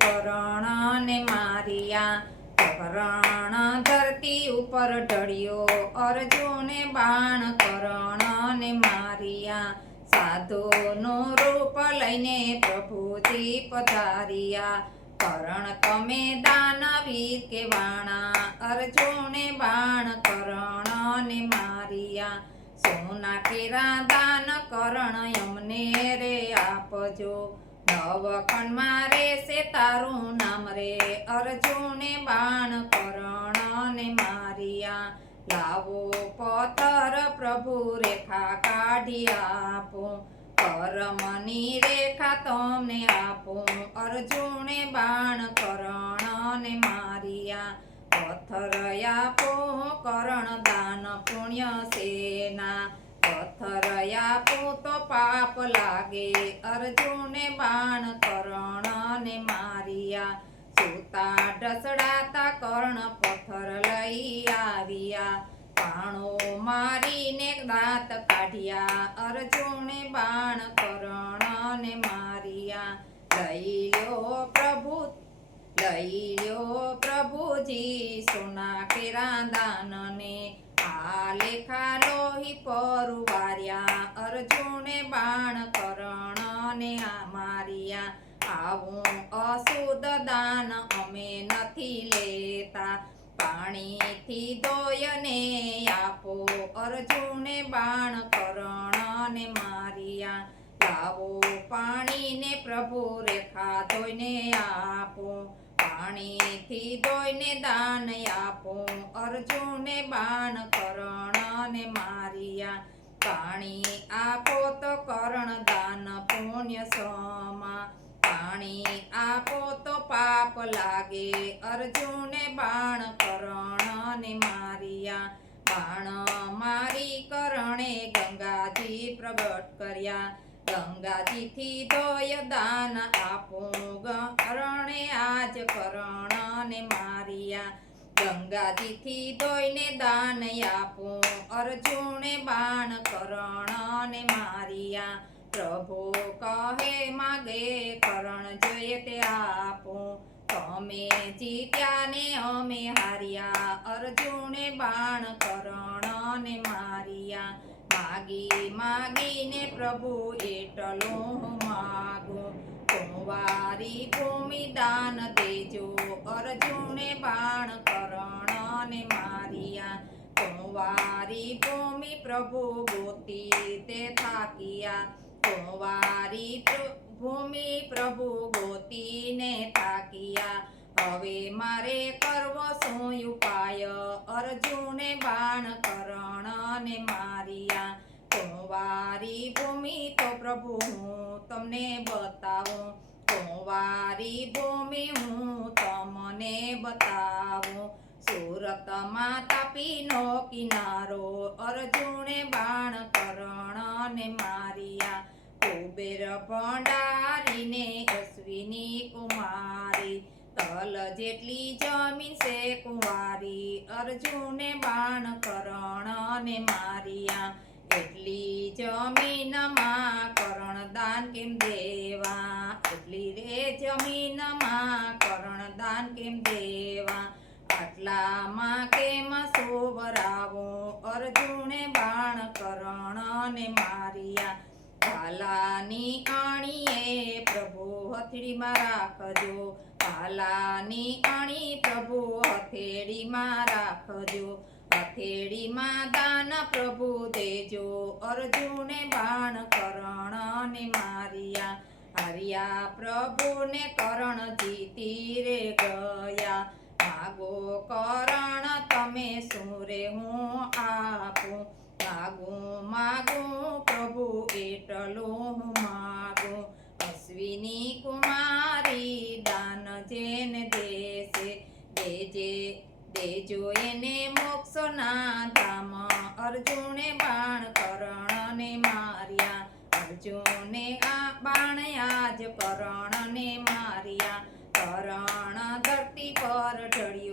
કરણને માર્યા। કરણ ધરતી ઉપર ઢળ્યો, અર્જુને બાણ કરણને માર્યા। સાધુનું રૂપ લઈને પ્રભુજી પધાર્યા। કરણ તમે દાનવીર કેવાણા, અર્જુને બાણ કરણને માર્યા। સોના કેરા દાન કરણ અમને રે આપજો, નવખંડમાં રહેશે તારું નામ રે, અર્જુને બાણ કરણને માર્યા। લાવો પથ્થર પ્રભુ રેખા કાઢી આપો, કર્મની રેખા તમને આપો, અર્જુને બાણ કરણને માર્યા। પથ્થર આપો કરણ દાન પુણ્ય સેના, પથ્થર આપો તો પાપ લાગે, અર્જુને બાણ કરણને માર્યા। સૂતા ઢસડાતા કર્ણ પથ્થર લઈ આવ્યા, પાણો મારીને દાંત કાઢ્યા, અર્જુને બાણ કરણને માર્યા। લઈ લ્યો પ્રભુજી સોના કેરા દાનને, આ લેખા લોહી પરવાર્યા, અર્જુને બાણ કરણને માર્યા। આવું અશુદ્ધ દાન અમે નથી લેતા, પાણીથી ધોયને આપો, અર્જુને બાણ કરણને માર્યા। લાવો પાણીને પ્રભુ રેખા ધોઈને આપો, પાણીથી ધોઈને દાન આપો, અર્જુને બાણ કરણને માર્યા। પાણી આપો તો કરણ દાન પુણ્ય સમા, પાણી આપો તો પાપ લાગે, અર્જુને બાણ કરણને માર્યા। બાણ મારી કરણે ગંગાજી પ્રગટ કર્યા, ગંગાજીથી ધોય દાન આપો, કરણે આજ કરણને માર્યા। ગંગાજીથી ધોઈને દાન આપો, અર્જુને બાણ કરણને માર્યા। પ્રભુ કહે માગે કરણ જોઈએ તે આપો, તમે જીત્યા ને અમે હાર્યા, અર્જુને બાણ કરણને માર્યા। માગીને પ્રભુ એટલું માગું, કુંવારી ભૂમિ દાન દેજો, અર્જુને બાણ કરણને માર્યા। કુંવારી ભૂમિ પ્રભુ ગોતી તે થાક્યા, કુંવારી ભૂમિ પ્રભુ ગોતીને થાક્યા। હવે મારે કરવો શું ઉપાય, અર્જુને બાણ કરણને માર્યા। કુંવારી ભૂમિ તો પ્રભુ હું તમને બતાવું, કુંવારી ભૂમિ હું તમને બતાવું। સુરતમાં તાપીનો કિનારો, અર્જુને બાણ કરણને માર્યા। કુબેર ભંડારીને અશ્વિની કુમારી, તલ જેટલી જમીન છે કુંવારી, અર્જુને બાણ કરણને માર્યા। એટલી જમીનમાં કરણ દાન કેમ દેવા, એટલી રે જમીનમાં કરણ દાન કેમ દેવા, આટલામાં કેમ સોવરાવું, અર્જુને બાણ કરણને માર્યા। ભાલાની અણીએ પ્રભુ હથેળીમાં રાખજો, ભાલાની અણી પ્રભુ હથેળીમાં રાખજો, હથેળીમાં દાન પ્રભુ દેજો, અર્જુને બાણ કરણને માર્યા। હાર્યા પ્રભુને કરણ જીતી રે ગયા, માગો કરણ તમે શું રે હું આપું, માગું પ્રભુ એટલું માગું। અશ્વિની કુમારી દાન જેને દેશે, દેજો એને મોક્ષના ધામ, અર્જુને બાણ કરણને માર્યા। અર્જુને આ બાણ આજ કરણને માર્યા। કરણ ધરતી પર ઢળ્યો,